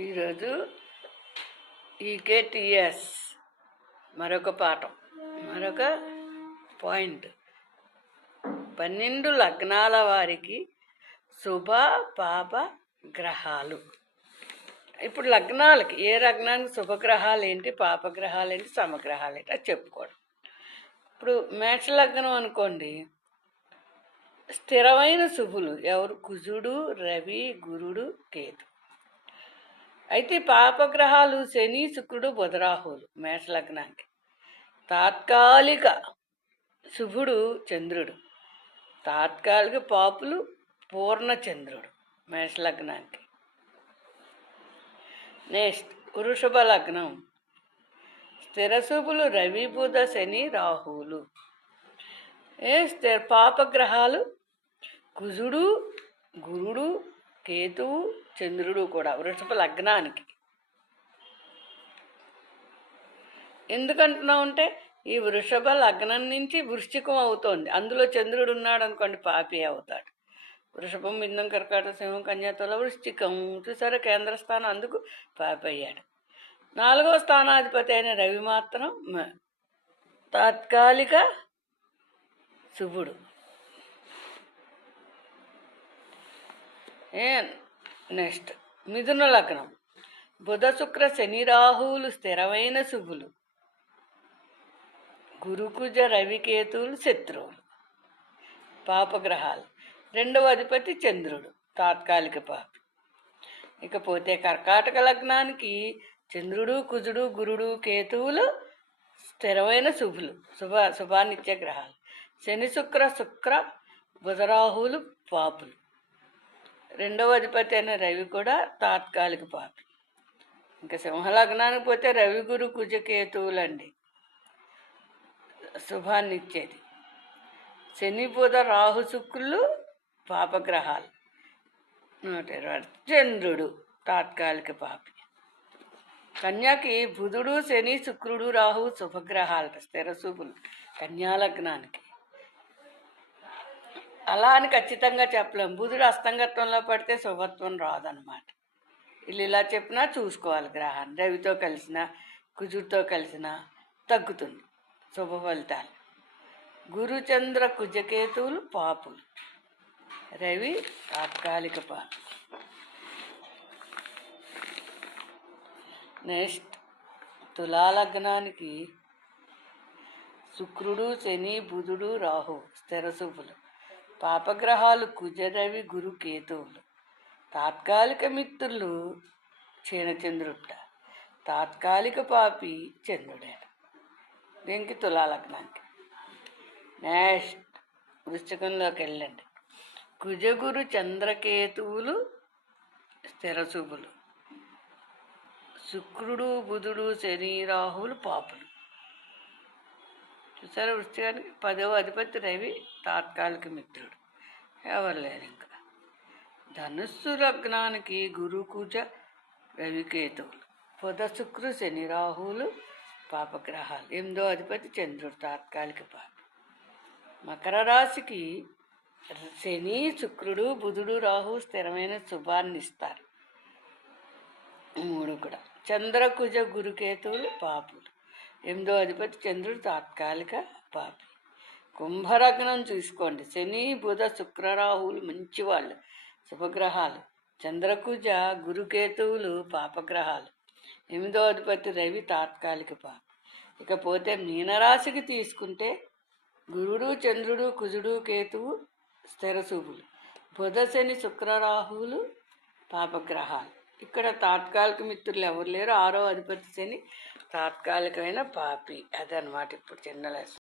ఈరోజు ఈకేటిఎస్ మరొక పాఠం, మరొక పాయింట్. 12 లగ్నాల వారికి శుభ పాప గ్రహాలు. ఇప్పుడు లగ్నాలకి ఏ లగ్నానికి శుభగ్రహాలు ఏంటి, పాపగ్రహాలు ఏంటి, సమగ్రహాలు ఏంటి అది చెప్పుకోవడం. ఇప్పుడు మేష లగ్నం అనుకోండి, స్థిరమైన శుభులు ఎవరు? కుజుడు, రవి, గురుడు, కేతు. అయితే పాపగ్రహాలు శని, శుక్రుడు, బుధరాహువులు. మేషలగ్నానికి తాత్కాలిక శుభుడు చంద్రుడు, తాత్కాలిక పాపులు పూర్ణచంద్రుడు మేషలగ్నానికి. నెక్స్ట్ వృషభ లగ్నం, స్థిర శుభులు రవి, బుధ, శని, రాహువులు. పాపగ్రహాలు కుజుడు, గురుడు, కేతువు, చంద్రుడు కూడా వృషభ లగ్నానికి. ఎందుకంటున్నావు అంటే ఈ వృషభ లగ్నం నుంచి వృశ్చికం అవుతోంది, అందులో చంద్రుడు ఉన్నాడు అనుకోండి పాపి అవుతాడు. వృషభం, మిథునం, కర్కాటక, సింహం, కన్యా, తుల, వృశ్చికం చూసారా కేంద్ర స్థానం, అందుకు పాపి అయ్యాడు. 4వ స్థానాధిపతి అయిన రవి మాత్రం తాత్కాలిక శుభుడు. నెక్స్ట్ మిథున లగ్నం, బుధ, శుక్ర, శని, రాహువులు స్థిరమైన శుభులు, గురు, కుజ, రవి, కేతువులు శత్రువులు పాపగ్రహాలు. 2వ అధిపతి చంద్రుడు తాత్కాలిక పాపి. ఇకపోతే కర్కాటక లగ్నానికి చంద్రుడు, కుజుడు, గురుడు, కేతువులు స్థిరమైన శుభులు, శుభాన్నిచ్చే గ్రహాలు. శని, శుక్ర, బుధరాహువులు పాపులు. 2వ అధిపతి అయిన రవి కూడా తాత్కాలిక పాపి. ఇంకా సింహలగ్నానికి పోతే రవి, గురు, కుజ, కేతువులండి శుభాన్ని ఇచ్చేది. శని, బుధ, రాహు, శుక్రులు పాపగ్రహాలు. 120. చంద్రుడు తాత్కాలిక పాపి. కన్యాకి బుధుడు, శని, శుక్రుడు, రాహు శుభగ్రహాలు, స్థిర శుభులు కన్యాలగ్నానికి. అలా అని ఖచ్చితంగా చెప్పలేం, బుధుడు అస్తంగత్వంలో పడితే శుభత్వం రాదనమాట. వీళ్ళు ఇలా చెప్పినా చూసుకోవాలి గ్రహాన్ని. రవితో కలిసిన, కుజుడితో కలిసిన తగ్గుతుంది శుభ ఫలితాలు. గురు, చంద్ర, కుజకేతువులు పాపులు, రవి తాత్కాలిక పాపి. నెక్స్ట్ తులాలగ్నానికి శుక్రుడు, శని, బుధుడు, రాహు స్థిర శుభులు. పాపగ్రహాలు కుజ, రవి, గురు, కేతువులు. తాత్కాలిక మిత్రులు క్షీణచంద్రుట, తాత్కాలిక పాపి చంద్రుడే. దీనికి తులాలగ్నానికి. నెక్స్ట్ వృశ్చికంలోకి వెళ్ళండి, కుజ, గురు, చంద్రకేతువులు స్థిర శుభులు, శుక్రుడు, బుధుడు, శని, రాహువులు పాపులు. చూసారా వృశ్చికానికి 10వ అధిపతి రవి తాత్కాలిక మిత్రుడు, ఎవరు లేరు ఇంకా. ధనుస్సు లగ్నానికి గురు, కుజ, రవి, కేతువులు, బుధ, శుక్రు, శని, రాహువులు పాపగ్రహాలు. 8వ అధిపతి చంద్రుడు తాత్కాలిక పాపి. మకర రాశికి శని, శుక్రుడు, బుధుడు, రాహు స్థిరమైన శుభాన్ని ఇస్తారు. 3 కూడా. చంద్ర, కుజ, గురుకేతువులు పాపులు. 8వ అధిపతి చంద్రుడు తాత్కాలిక పాపి. కుంభలగ్నం చూసుకోండి, శని, బుధ, శుక్ర, రాహువులు మంచివాళ్ళు శుభగ్రహాలు. చంద్రకుజ, గురుకేతువులు పాపగ్రహాలు. 8వ అధిపతి రవి తాత్కాలిక పాపి. ఇకపోతే మీనరాశికి తీసుకుంటే గురుడు, చంద్రుడు, కుజుడు, కేతువు స్థిర శుభులు, బుధ, శని, శుక్ర, రాహువులు పాపగ్రహాలు. ఇక్కడ తాత్కాలిక మిత్రులు ఎవరు లేరు. 6వ అధిపతి శని తాత్కాలికమైన పాపి. అదనమాట ఇప్పుడు చిన్న లెసన్.